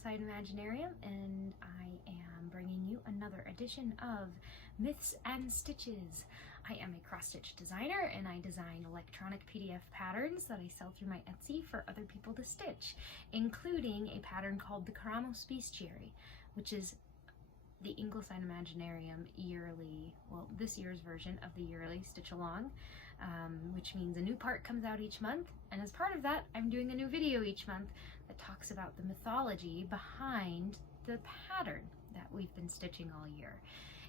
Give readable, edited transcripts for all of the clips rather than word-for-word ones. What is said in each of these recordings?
Ingleside Imaginarium, and I am bringing you another edition of Myths and Stitches. I am a cross-stitch designer, and I design electronic PDF patterns that I sell through my Etsy for other people to stitch, including a pattern called the Keramos Bestiary, which is the Ingleside Imaginarium yearly, well, this year's version of the yearly stitch along, which means a new part comes out each month, and as part of that, I'm doing a new video each month that talks about the mythology behind the pattern that we've been stitching all year.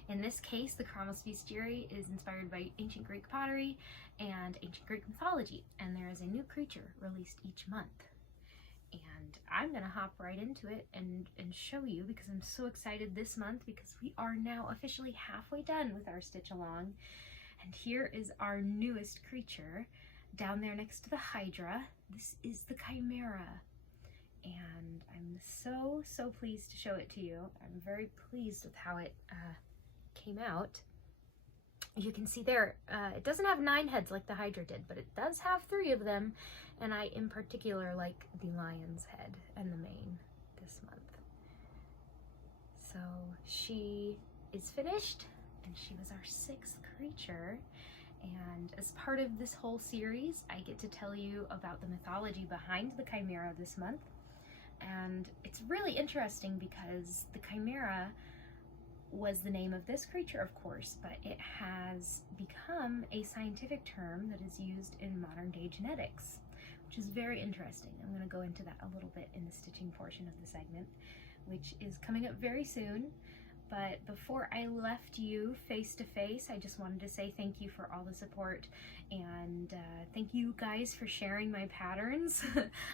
In this case, the Keramos Bestiary is inspired by ancient Greek pottery and ancient Greek mythology, and there is a new creature released each month. And I'm gonna hop right into it and show you, because I'm so excited this month because we are now officially halfway done with our stitch along. And here is our newest creature down there next to the Hydra. This is the Chimera. And I'm so pleased to show it to you. I'm very pleased with how it came out. As you can see there, it doesn't have 9 heads like the Hydra did, but it does have 3 of them, and I in particular like the lion's head and the mane this month. So she is finished, and she was our 6th creature, and as part of this whole series, I get to tell you about the mythology behind the Chimera this month. And it's really interesting because the Chimera was the name of this creature, of course, but it has become a scientific term that is used in modern day genetics, which is very interesting. I'm going to go into that a little bit in the stitching portion of the segment, which is coming up very soon. But before I left you face to face, I just wanted to say thank you for all the support, and thank you guys for sharing my patterns.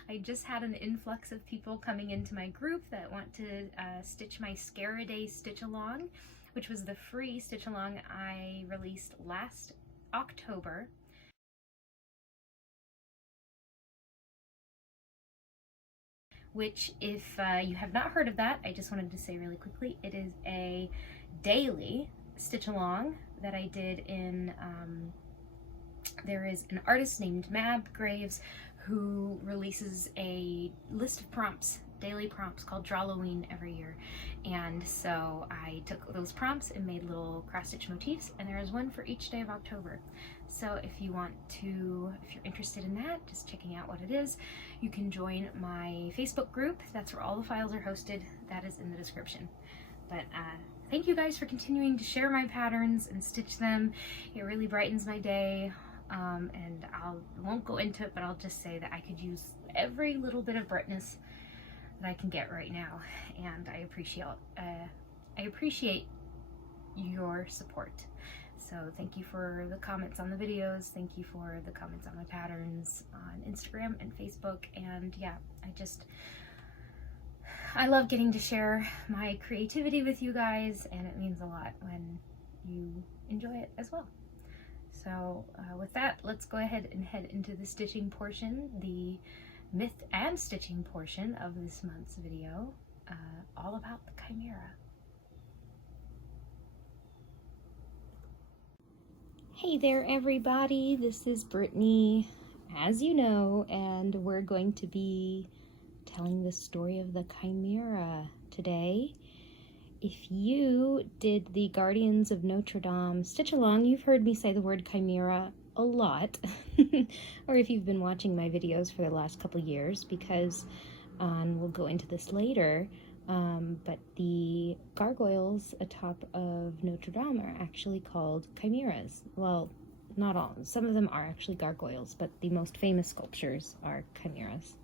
I just had an influx of people coming into my group that want to stitch my Scare a Day stitch along, which was the free stitch along I released last October. Which, if you have not heard of that, I just wanted to say really quickly, it is a daily stitch along that I did in, there is an artist named Mab Graves who releases a list of prompts, daily prompts called Drawloween every year. And so I took those prompts and made little cross-stitch motifs, and there is one for each day of October. So if you want to, if you're interested in that, just checking out what it is, you can join my Facebook group. That's where all the files are hosted. That is in the description. But thank you guys for continuing to share my patterns and stitch them. It really brightens my day. And I won't go into it, but I'll just say that I could use every little bit of brightness that I can get right now, and I appreciate your support. So thank you for the comments on the videos, thank you for the comments on my patterns on Instagram and Facebook, and yeah, I love getting to share my creativity with you guys, and it means a lot when you enjoy it as well. So with that, let's go ahead and head into the stitching portion, the myth and stitching portion of this month's video, all about the Chimera. Hey there everybody, this is Brittany, as you know, and we're going to be telling the story of the Chimera today. If you did the Guardians of Notre Dame stitch along, you've heard me say the word Chimera a lot, or if you've been watching my videos for the last couple years, because we'll go into this later, but the gargoyles atop of Notre Dame are actually called chimeras. Well, not all. Some of them are actually gargoyles, but the most famous sculptures are chimeras.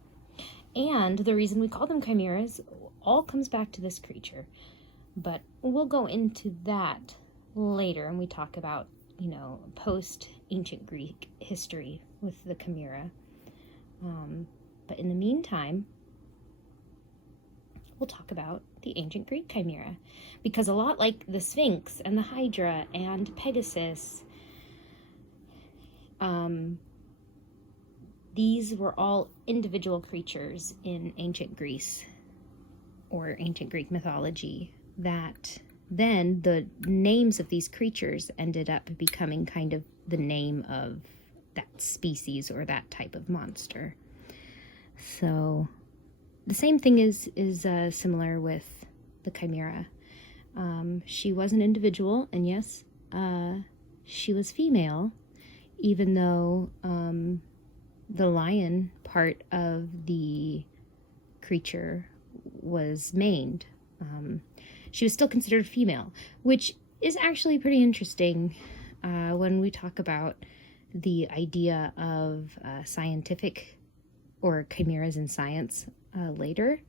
And the reason we call them chimeras all comes back to this creature, but we'll go into that later when we talk about, you know, post-ancient Greek history with the Chimera. But in the meantime, we'll talk about the ancient Greek Chimera, because a lot like the Sphinx and the Hydra and Pegasus, these were all individual creatures in ancient Greece or ancient Greek mythology that then the names of these creatures ended up becoming kind of the name of that species or that type of monster. So the same thing is similar with the Chimera. She was an individual, and yes, she was female, even though the lion part of the creature was maned. She was still considered female, which is actually pretty interesting when we talk about the idea of scientific or chimeras in science later.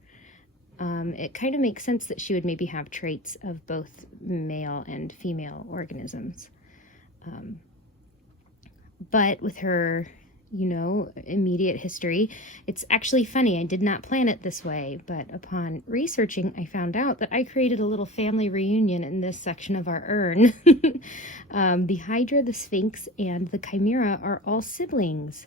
It kind of makes sense that she would maybe have traits of both male and female organisms. But with her, immediate history, it's actually funny. I did not plan it this way, but upon researching, I found out that I created a little family reunion in this section of our urn. The Hydra, the Sphinx, and the Chimera are all siblings.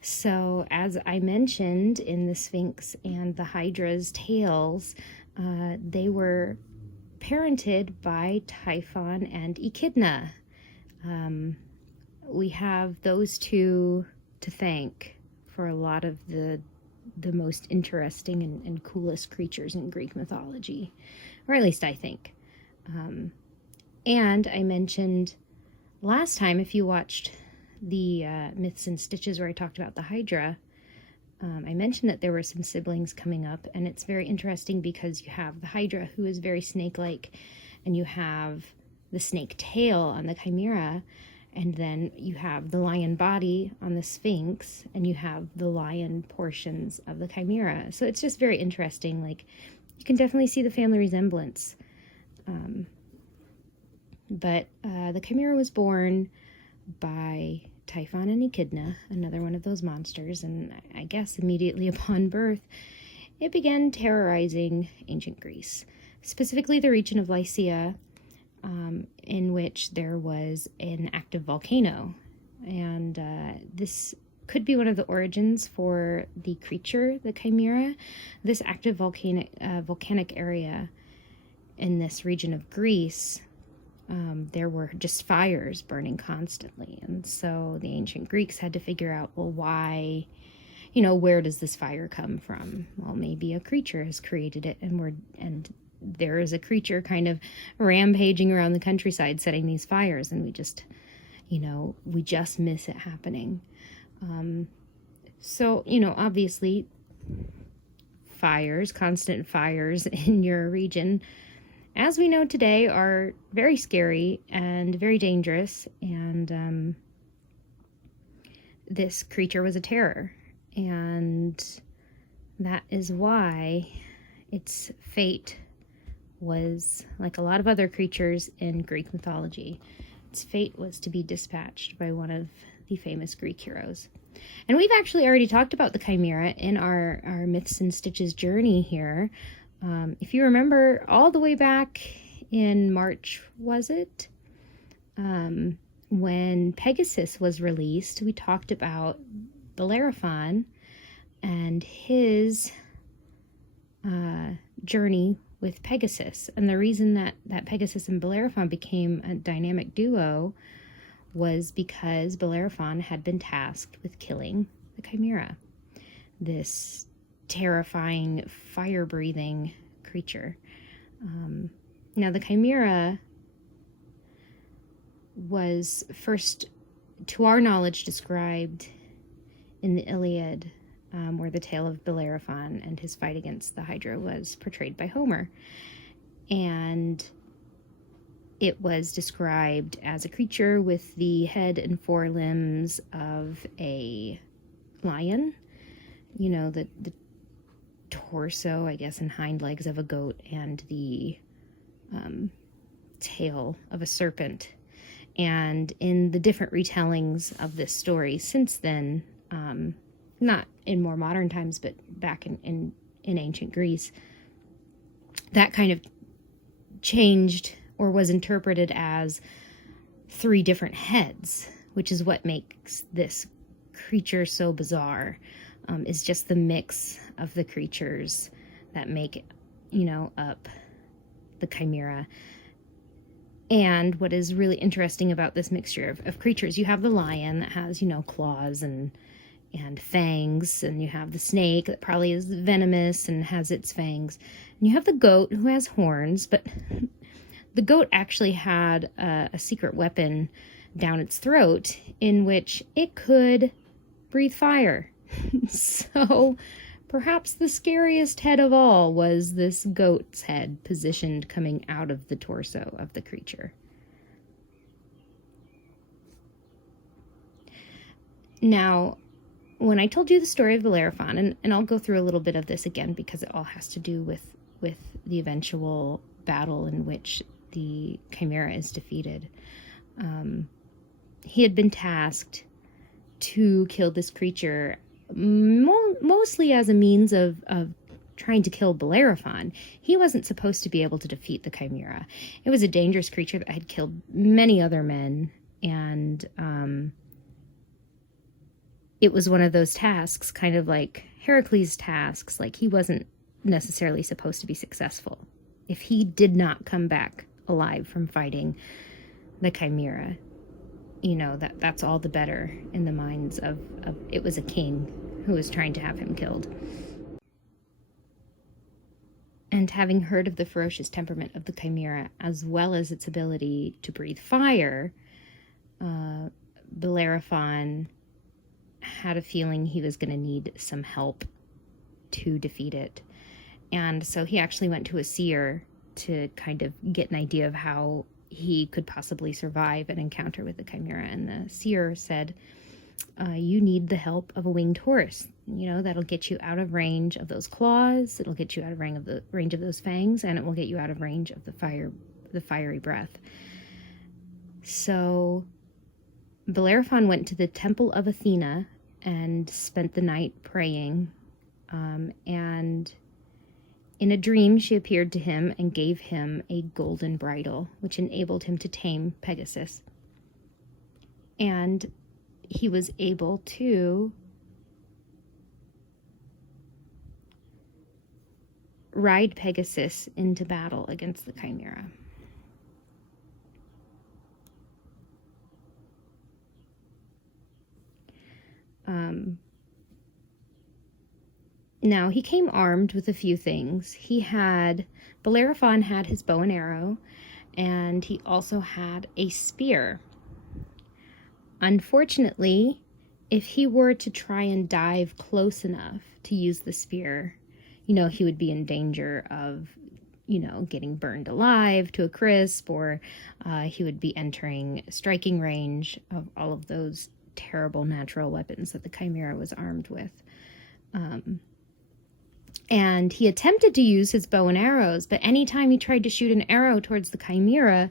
So, as I mentioned in the Sphinx and the Hydra's tales, they were parented by Typhon and Echidna. We have those two to thank for a lot of the most interesting and coolest creatures in Greek mythology, or at least I think. And I mentioned last time, if you watched the Myths and Stitches where I talked about the Hydra, I mentioned that there were some siblings coming up, and it's very interesting because you have the Hydra, who is very snake-like, and you have the snake tail on the Chimera, and then you have the lion body on the Sphinx, and you have the lion portions of the Chimera. So it's just very interesting. Like, you can definitely see the family resemblance. But the Chimera was born by Typhon and Echidna, another one of those monsters, and I guess immediately upon birth, it began terrorizing ancient Greece, specifically the region of Lycia, in which there was an active volcano. And this could be one of the origins for the creature, the Chimera. This active volcanic area in this region of Greece, there were just fires burning constantly. And so the ancient Greeks had to figure out, well, why, where does this fire come from? Well, maybe a creature has created it, and there is a creature kind of rampaging around the countryside setting these fires, and we just miss it happening. So, obviously constant fires in your region, as we know today, are very scary and very dangerous, and this creature was a terror, and that is why its fate was like a lot of other creatures in Greek mythology. Its fate was to be dispatched by one of the famous Greek heroes. And we've actually already talked about the Chimera in our Myths and Stitches journey here. If you remember, all the way back in March, was it? When Pegasus was released, we talked about Bellerophon and his journey with Pegasus. And the reason that Pegasus and Bellerophon became a dynamic duo was because Bellerophon had been tasked with killing the Chimera, this terrifying, fire-breathing creature. Now, the Chimera was first, to our knowledge, described in the Iliad, where the tale of Bellerophon and his fight against the Hydra was portrayed by Homer. And it was described as a creature with the head and forelimbs of a lion, the torso, I guess, and hind legs of a goat, and the tail of a serpent. And in the different retellings of this story since then, not in more modern times, but back in ancient Greece, that kind of changed or was interpreted as 3 different heads, which is what makes this creature so bizarre. Is just the mix of the creatures that make, up the Chimera. And what is really interesting about this mixture of creatures, you have the lion that has, claws and, and fangs, and you have the snake that probably is venomous and has its fangs. And you have the goat who has horns, but the goat actually had a secret weapon down its throat in which it could breathe fire. So perhaps the scariest head of all was this goat's head positioned coming out of the torso of the creature. Now, when I told you the story of Bellerophon, and I'll go through a little bit of this again because it all has to do with the eventual battle in which the Chimera is defeated. He had been tasked to kill this creature mostly as a means of trying to kill Bellerophon. He wasn't supposed to be able to defeat the Chimera. It was a dangerous creature that had killed many other men, and it was one of those tasks, kind of like Heracles' tasks, like he wasn't necessarily supposed to be successful. If he did not come back alive from fighting the Chimera, you know, that's all the better in the minds of it was a king who was trying to have him killed. And having heard of the ferocious temperament of the Chimera, as well as its ability to breathe fire, Bellerophon had a feeling he was going to need some help to defeat it. And so he actually went to a seer to kind of get an idea of how he could possibly survive an encounter with the Chimera. And the seer said, you need the help of a winged horse. You know, that'll get you out of range of those claws, it'll get you out of range of those fangs, and it will get you out of range of the fiery breath. So Bellerophon went to the temple of Athena and spent the night praying, and in a dream she appeared to him and gave him a golden bridle, which enabled him to tame Pegasus. And he was able to ride Pegasus into battle against the Chimera. Now, he came armed with a few things. Bellerophon had his bow and arrow, and he also had a spear. Unfortunately, if he were to try and dive close enough to use the spear, you know, he would be in danger of, you know, getting burned alive to a crisp, or he would be entering striking range of all of those terrible natural weapons that the Chimera was armed with. And he attempted to use his bow and arrows, but anytime he tried to shoot an arrow towards the Chimera,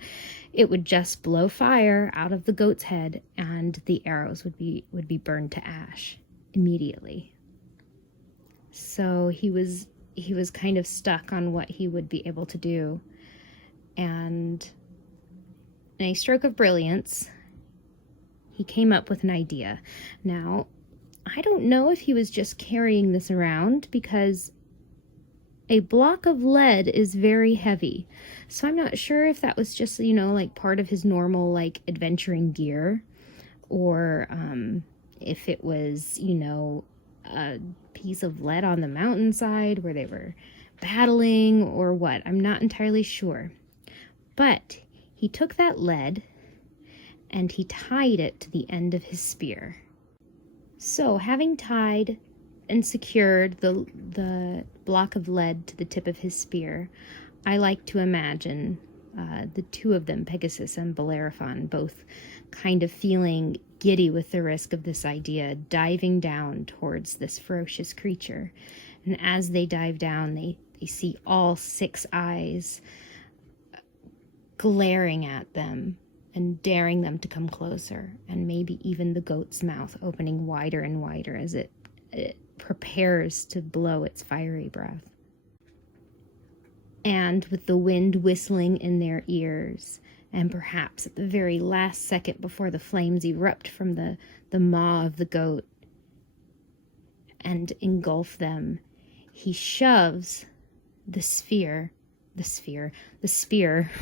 it would just blow fire out of the goat's head, and the arrows would be burned to ash immediately. So he was kind of stuck on what he would be able to do. And in a stroke of brilliance, he came up with an idea. Now, I don't know if he was just carrying this around, because a block of lead is very heavy. So I'm not sure if that was just, you know, like part of his normal, like, adventuring gear, or if it was, you know, a piece of lead on the mountainside where they were battling, or what. I'm not entirely sure. But he took that lead and he tied it to the end of his spear. So, having tied and secured the block of lead to the tip of his spear, I like to imagine the two of them, Pegasus and Bellerophon, both kind of feeling giddy with the risk of this idea, diving down towards this ferocious creature. And as they dive down, they see all 6 eyes glaring at them and daring them to come closer, and maybe even the goat's mouth opening wider and wider as it prepares to blow its fiery breath. And with the wind whistling in their ears, and perhaps at the very last second before the flames erupt from the maw of the goat and engulf them, he shoves the spear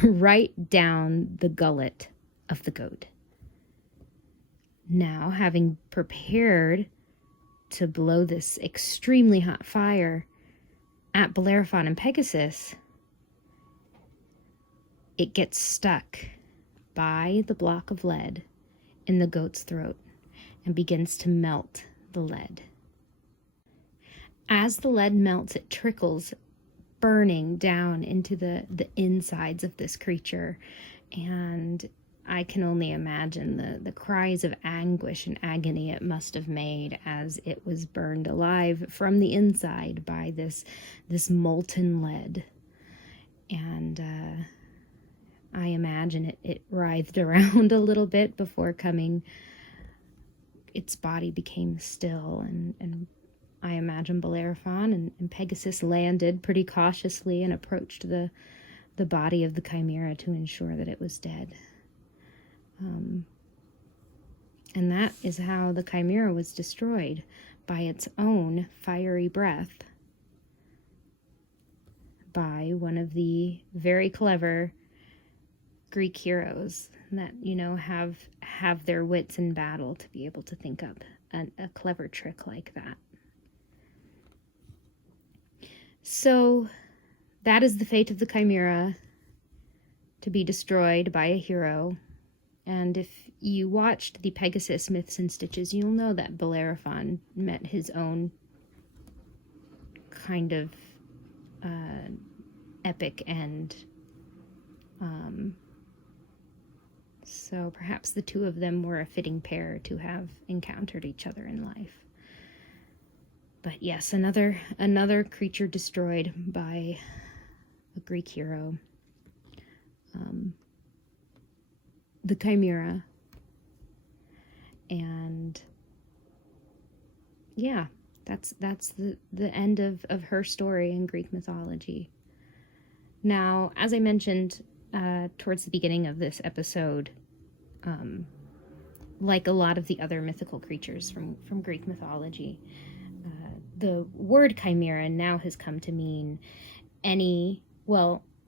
right down the gullet of the goat. Now, having prepared to blow this extremely hot fire at Bellerophon and Pegasus, it gets stuck by the block of lead in the goat's throat and begins to melt the lead. As the lead melts, it trickles, burning down into the insides of this creature, and I can only imagine the cries of anguish and agony it must have made as it was burned alive from the inside by this molten lead. And I imagine it writhed around a little bit before its body became still, and I imagine Bellerophon and Pegasus landed pretty cautiously and approached the body of the Chimera to ensure that it was dead. And that is how the Chimera was destroyed, by its own fiery breath, by one of the very clever Greek heroes that, have their wits in battle to be able to think up a clever trick like that. So that is the fate of the Chimera, to be destroyed by a hero. And if you watched the Pegasus Myths and Stitches, you'll know that Bellerophon met his own kind of epic end. So perhaps the two of them were a fitting pair to have encountered each other in life. But yes, another creature destroyed by a Greek hero. The Chimera. And yeah, that's the end of her story in Greek mythology. Now, as I mentioned towards the beginning of this episode, like a lot of the other mythical creatures from Greek mythology, the word chimera now has come to mean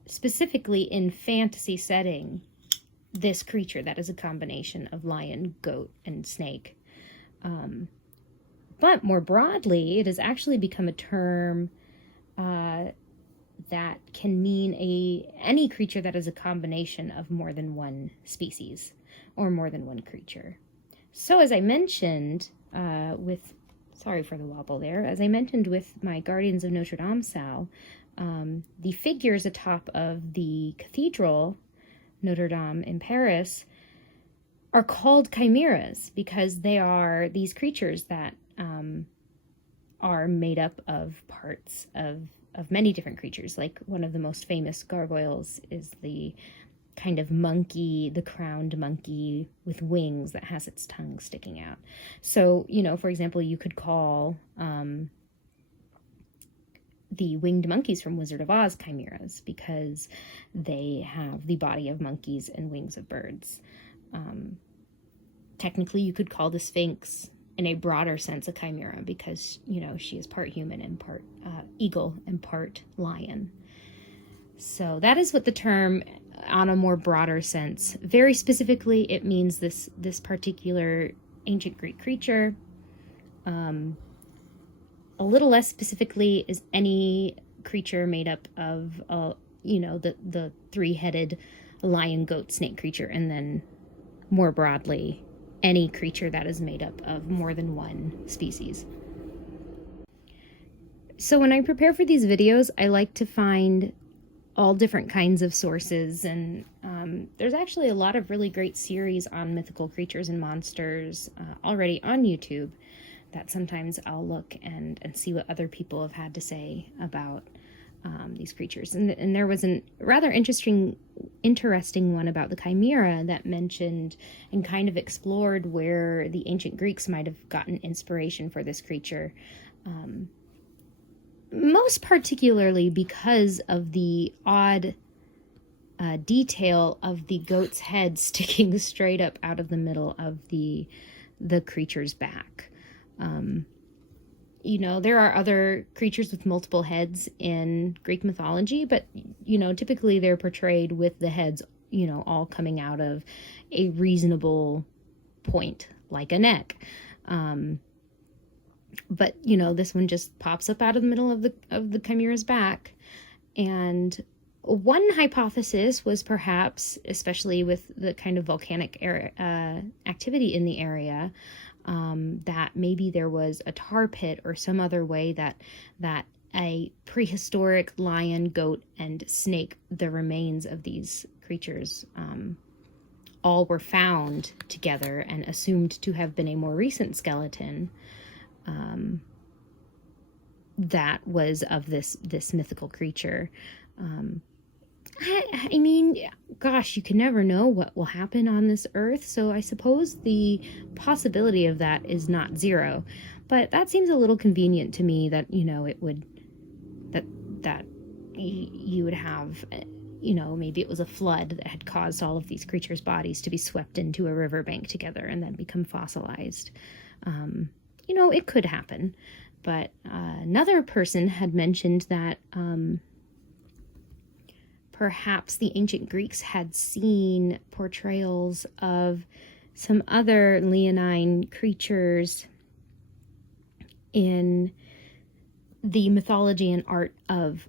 specifically in fantasy setting, this creature that is a combination of lion, goat, and snake. But more broadly, it has actually become a term that can mean any creature that is a combination of more than one species or more than one creature. So as I mentioned sorry for the wobble there, as I mentioned with my Guardians of Notre Dame Sal, the figures atop of the cathedral, Notre Dame in Paris, are called chimeras because they are these creatures that are made up of parts of many different creatures. Like one of the most famous gargoyles is the kind of monkey, the crowned monkey with wings that has its tongue sticking out. So, for example, you could call the winged monkeys from Wizard of Oz chimeras because they have the body of monkeys and wings of birds. Technically, you could call the Sphinx, in a broader sense, a chimera because, she is part human and part eagle and part lion. So that is what the term, on a more broader sense, very specifically, it means this particular ancient Greek creature. A little less specifically is any creature made up of, the three-headed lion, goat, snake creature, and then more broadly, any creature that is made up of more than one species. So when I prepare for these videos, I like to find all different kinds of sources, and there's actually a lot of really great series on mythical creatures and monsters already on YouTube that sometimes I'll look and see what other people have had to say about these creatures. And there was a rather interesting one about the chimera that mentioned and kind of explored where the ancient Greeks might have gotten inspiration for this creature. Most particularly because of the odd detail of the goat's head sticking straight up out of the middle of the creature's back. There are other creatures with multiple heads in Greek mythology, but, typically they're portrayed with the heads, all coming out of a reasonable point, like a neck. But, you know, this one just pops up out of the middle of the chimera's back. And one hypothesis was perhaps, especially with the kind of volcanic activity in the area, that maybe there was a tar pit or some other way that a prehistoric lion, goat, and snake, the remains of these creatures, all were found together and assumed to have been a more recent skeleton that was of this mythical creature. I mean, gosh, you can never know what will happen on this earth, so I suppose the possibility of that is not zero. But that seems a little convenient to me, that, you know, it would, that you would have, you know, maybe it was a flood that had caused all of these creatures' bodies to be swept into a riverbank together and then become fossilized. You know, it could happen. But another person had mentioned that perhaps the ancient Greeks had seen portrayals of some other leonine creatures in the mythology and art of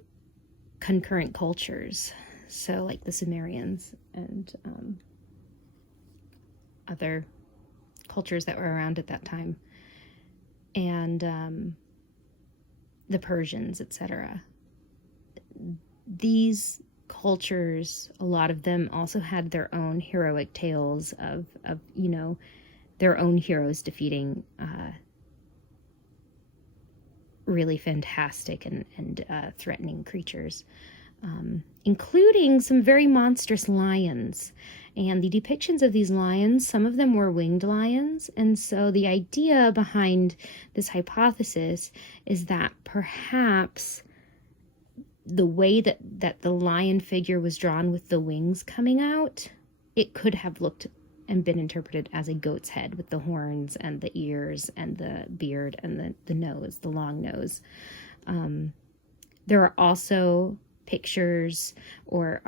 concurrent cultures. So like the Sumerians and other cultures that were around at that time. And the Persians, etc. These cultures, a lot of them also had their own heroic tales of you know, their own heroes defeating really fantastic and threatening creatures, including some very monstrous lions. And the depictions of these lions, some of them were winged lions. And so the idea behind this hypothesis is that perhaps the way that the lion figure was drawn with the wings coming out, it could have looked and been interpreted as a goat's head with the horns and the ears and the beard and the nose, the long nose. There are also pictures or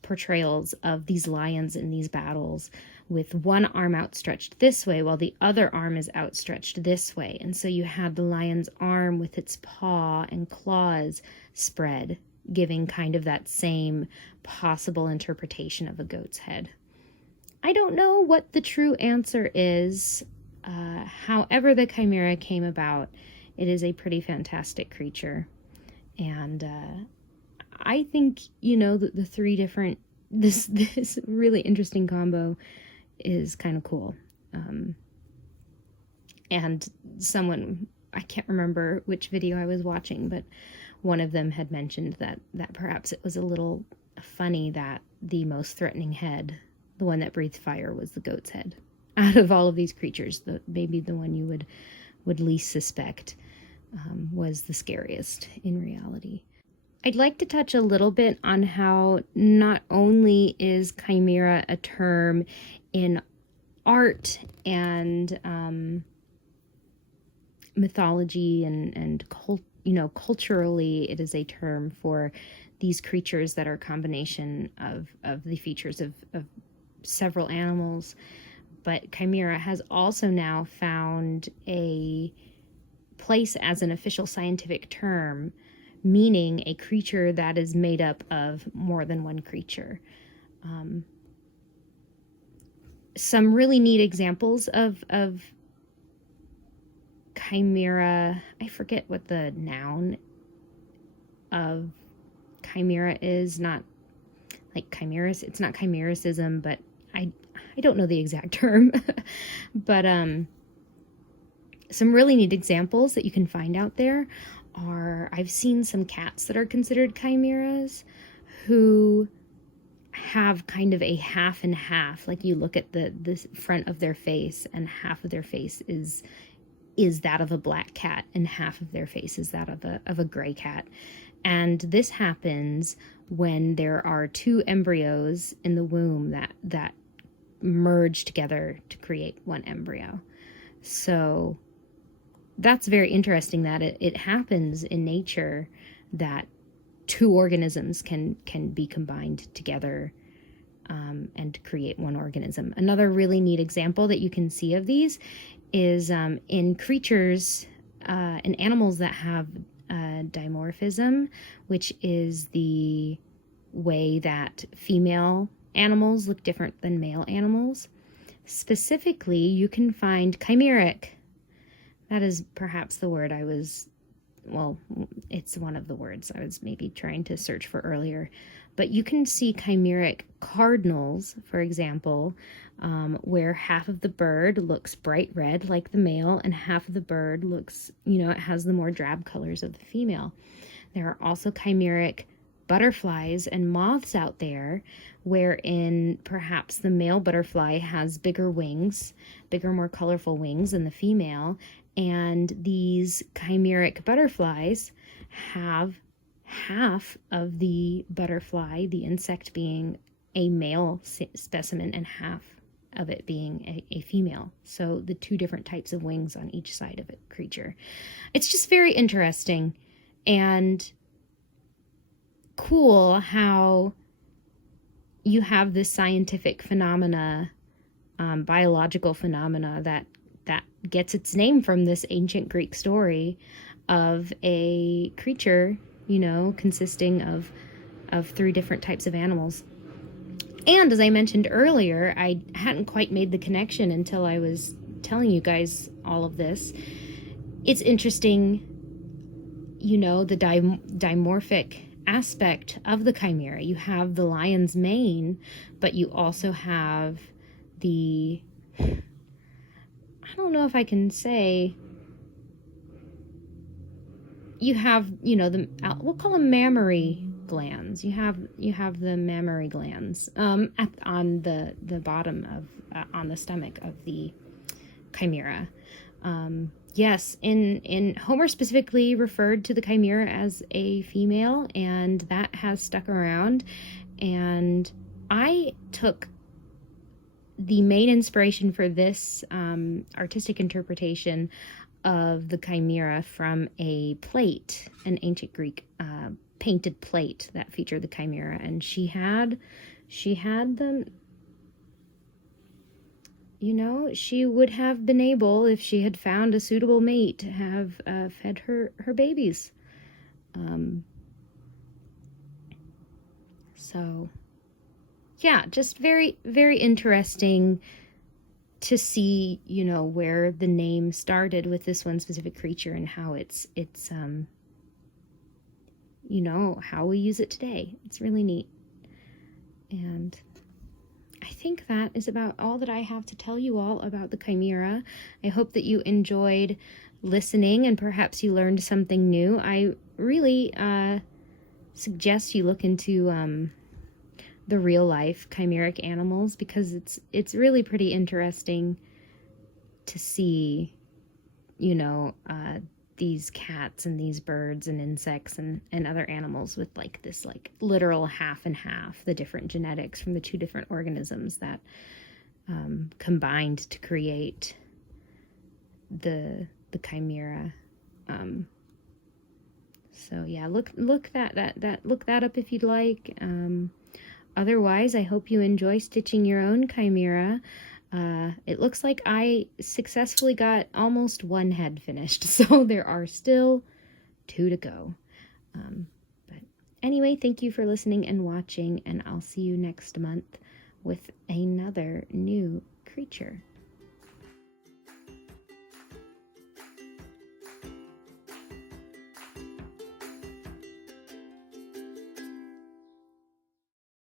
portrayals of these lions in these battles with one arm outstretched this way while the other arm is outstretched this way. And so you have the lion's arm with its paw and claws spread, giving kind of that same possible interpretation of a goat's head. I don't know what the true answer is. However the chimera came about, it is a pretty fantastic creature. And I think, you know, the three different, this really interesting combo is kind of cool. And someone, I can't remember which video I was watching, but one of them had mentioned that perhaps it was a little funny that the most threatening head, the one that breathed fire, was the goat's head. Out of all of these creatures, maybe the one you would least suspect was the scariest in reality. I'd like to touch a little bit on how not only is chimera a term in art and mythology and culturally, it is a term for these creatures that are a combination of the features of several animals. But chimera has also now found a place as an official scientific term, meaning a creature that is made up of more than one creature. Some really neat examples of chimera, I forget what the noun of chimera is, not like chimeras, it's not chimericism, but I don't know the exact term. But some really neat examples that you can find out there are, I've seen some cats that are considered chimeras who have kind of a half and half. Like you look at the front of their face, and half of their face is that of a black cat, and half of their face is that of a gray cat. And this happens when there are two embryos in the womb that merge together to create one embryo. So that's very interesting that it happens in nature, that two organisms can be combined together and create one organism. Another really neat example that you can see of these is in creatures in animals that have dimorphism, which is the way that female animals look different than male animals. Specifically, you can find chimeric. That is perhaps the word it's one of the words I was maybe trying to search for earlier. But you can see chimeric cardinals, for example, where half of the bird looks bright red like the male and half of the bird looks, it has the more drab colors of the female. There are also chimeric butterflies and moths out there wherein perhaps the male butterfly has bigger wings, more colorful wings than the female, and these chimeric butterflies have half of the butterfly, the insect, being a male specimen and half of it being a female. So the two different types of wings on each side of a creature. It's just very interesting and cool how you have this scientific phenomena, biological phenomena that gets its name from this ancient Greek story of a creature, consisting of three different types of animals. And as I mentioned earlier, I hadn't quite made the connection until I was telling you guys all of this. It's interesting, the dimorphic aspect of the chimera. You have the lion's mane, but you also have the, I don't know if I can say, you have, we'll call them mammary glands. You have the mammary glands on the bottom of on the stomach of the chimera. Yes, in Homer specifically referred to the chimera as a female, and that has stuck around. And I took the main inspiration for this artistic interpretation of the chimera from a plate, an ancient Greek painted plate that featured the chimera, and she had them. She would have been able, if she had found a suitable mate, to have fed her babies. So, yeah, just very, very interesting to see, where the name started with this one specific creature and how it's how we use it today. It's really neat. And I think that is about all that I have to tell you all about the chimera. I hope that you enjoyed listening and perhaps you learned something new. I really suggest you look into the real life chimeric animals, because it's really pretty interesting to see, these cats and these birds and insects and other animals with this literal half and half, the different genetics from the two different organisms that combined to create the chimera. So yeah, look that up if you'd like. Otherwise, I hope you enjoy stitching your own chimera. It looks like I successfully got almost one head finished, so there are still 2 to go. But anyway, thank you for listening and watching, and I'll see you next month with another new creature.